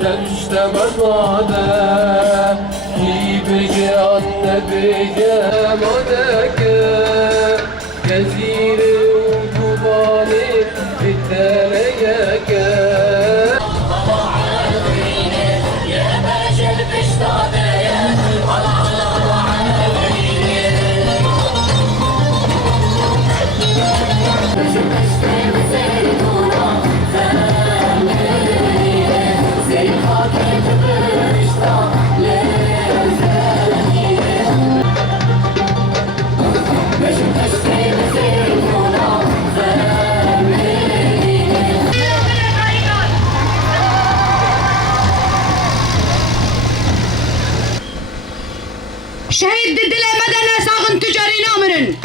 رشته مزاده کی بگه آن نبگه مادکه گزیر اتوبانی بیتنگه شهید دل مدن ساغن تجاری نامرن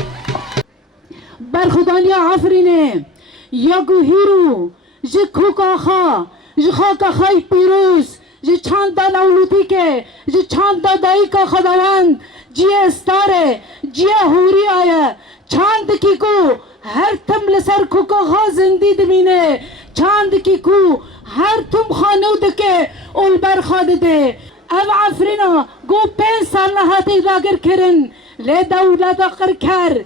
برخدانیا عفرینه یگو هیرو جی کوکا خا جی خاکا خای پیروز جی چند دا نولوتی که جی چند دا دایی کا خداوند جی استاره جی هوری آیا چند کی کو هر تم لسر کوکا خا زندی دمینه چند کی کو هر تم خانو دکه اول برخاده ده او عفرینا گو 5 سال نهاتی راگر کرن لی دولت قرکر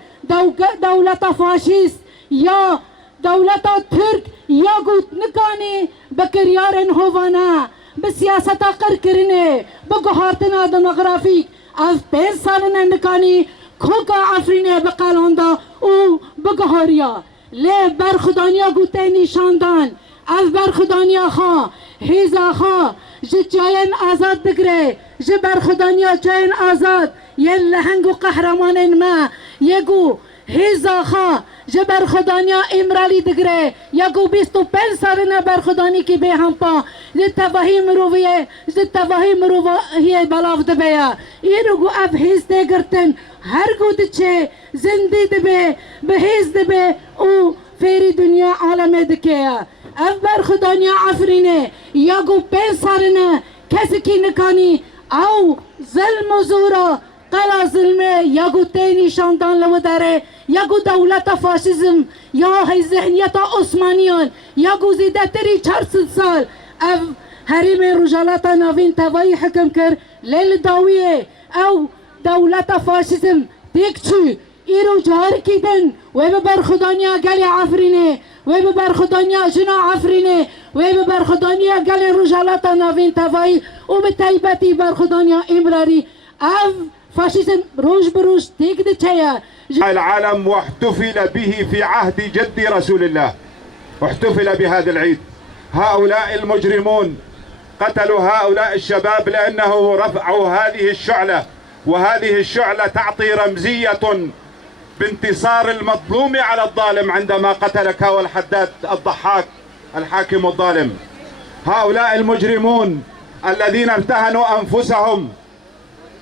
دولت فاشیست یا دولت ترک یا گوت نکانی بکریارن هوانا به سیاست قر کرنه بگهارتنا دموغرافیک از 5 سال نکانی کوکا عفرینه بقالوندا او بگهاریا لی برخدانیا گوته نشاندان از برخدانیا خوا هیزا خوا جه جاین آزاد بگره جه برخدانیا جاین آزاد یه لحنگ و قهرمان ما یگو هیزا خوا جه برخدانیا امرالی دگره یگو 25 سالنه برخدانی کی به هم پا جه تواهی مروویه جه تواهی مروویه بلاف دبیا ایرو گو اب هیز دگرتن هر گو دچه زندی دبه به هیز دبه او فیری دنیا عالمه دکه اف برخدانیا عفرینه یا گو 5 سالنه کسی کی نکانی او ظلم و زورا قلا ظلمه یا گو تینی شاندان لو داره یا گو دولت فاشیزم یا هی ذهنیت عثمانیان یا گو زیده تری 400 سال اف حریم رجالات نوین توایی حکم کر لیل داویه او دولت فاشیزم دیک چی ایرو جهار کیدن و به برخدانیا گلی عفرینه و به برخدانیا جنا عفرینه و به برخدانیا گلی رجالات نوین توایی و به تایبتی برخدانیا امراری اف فاشيزم روج بروج تيك دتايا العالم واحتفل به في عهد جد رسول الله واحتفل بهذا العيد. هؤلاء المجرمون قتلوا هؤلاء الشباب لأنه رفعوا هذه الشعلة، وهذه الشعلة تعطي رمزية بانتصار المظلوم على الظالم عندما قتل كاوى الحداد الضحاك الحاكم الظالم. هؤلاء المجرمون الذين ارتهنوا أنفسهم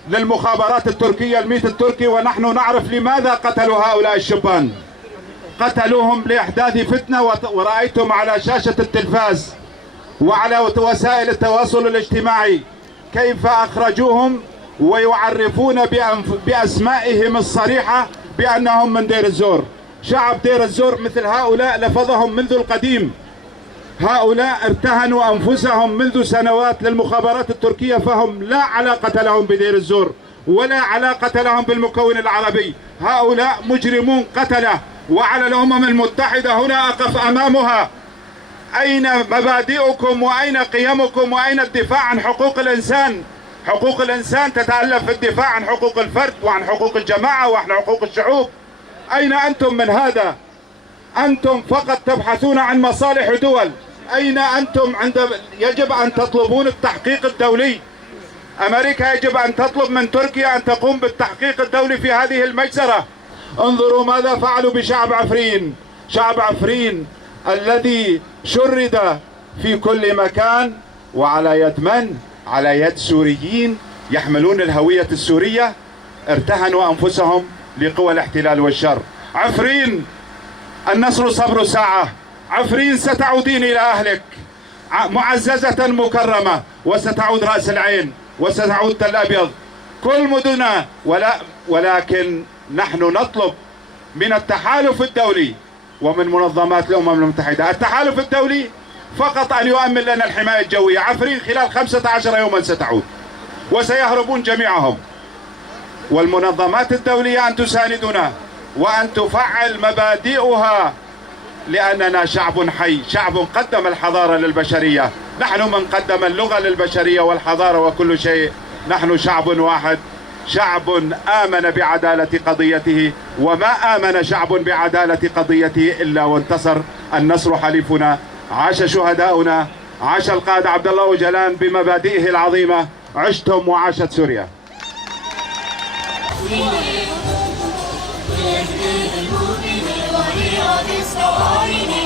للمخابرات التركية الميت التركي، ونحن نعرف لماذا قتلوا هؤلاء الشبان. قتلوهم لإحداث فتنة، ورأيتم على شاشة التلفاز وعلى وسائل التواصل الاجتماعي كيف أخرجوهم ويعرفون بأسمائهم الصريحة بأنهم من دير الزور. شعب دير الزور مثل هؤلاء لفظهم منذ القديم. هؤلاء ارتهنوا أنفسهم منذ سنوات للمخابرات التركية، فهم لا علاقة لهم بدير الزور ولا علاقة لهم بالمكون العربي. هؤلاء مجرمون قتلة، وعلى الأمم المتحدة هنا أقف أمامها. أين مبادئكم وأين قيمكم وأين الدفاع عن حقوق الإنسان؟ حقوق الإنسان تتألف في الدفاع عن حقوق الفرد وعن حقوق الجماعة وعن حقوق الشعوب. أين أنتم من هذا؟ أنتم فقط تبحثون عن مصالح دول. أين أنتم يجب أن تطلبون التحقيق الدولي. أمريكا يجب أن تطلب من تركيا أن تقوم بالتحقيق الدولي في هذه المجزرة. انظروا ماذا فعلوا بشعب عفرين. شعب عفرين الذي شرد في كل مكان، وعلى يد من؟ على يد سوريين يحملون الهوية السورية، ارتهنوا أنفسهم لقوى الاحتلال والشر. عفرين النصر صبر ساعة. عفرين ستعودين إلى أهلك معززة مكرمة، وستعود رأس العين، وستعود تل أبيض، كل مدننا. ولكن نحن نطلب من التحالف الدولي ومن منظمات الأمم المتحدة. التحالف الدولي فقط أن يؤمن لنا الحماية الجوية. عفرين خلال 15 يوما ستعود وسيهربون جميعهم. والمنظمات الدولية أن تساندنا وأن تفعل مبادئها، لأننا شعب حي، شعب قدم الحضارة للبشرية. نحن من قدم اللغة للبشرية والحضارة وكل شيء. نحن شعب واحد، شعب آمن بعدالة قضيته، وما آمن شعب بعدالة قضيته إلا وانتصر. النصر حليفنا. عاش شهداؤنا، عاش القائد عبد الله أوجلان بمبادئه العظيمة. عشتم وعاشت سوريا. المؤمن ورياض الصوارم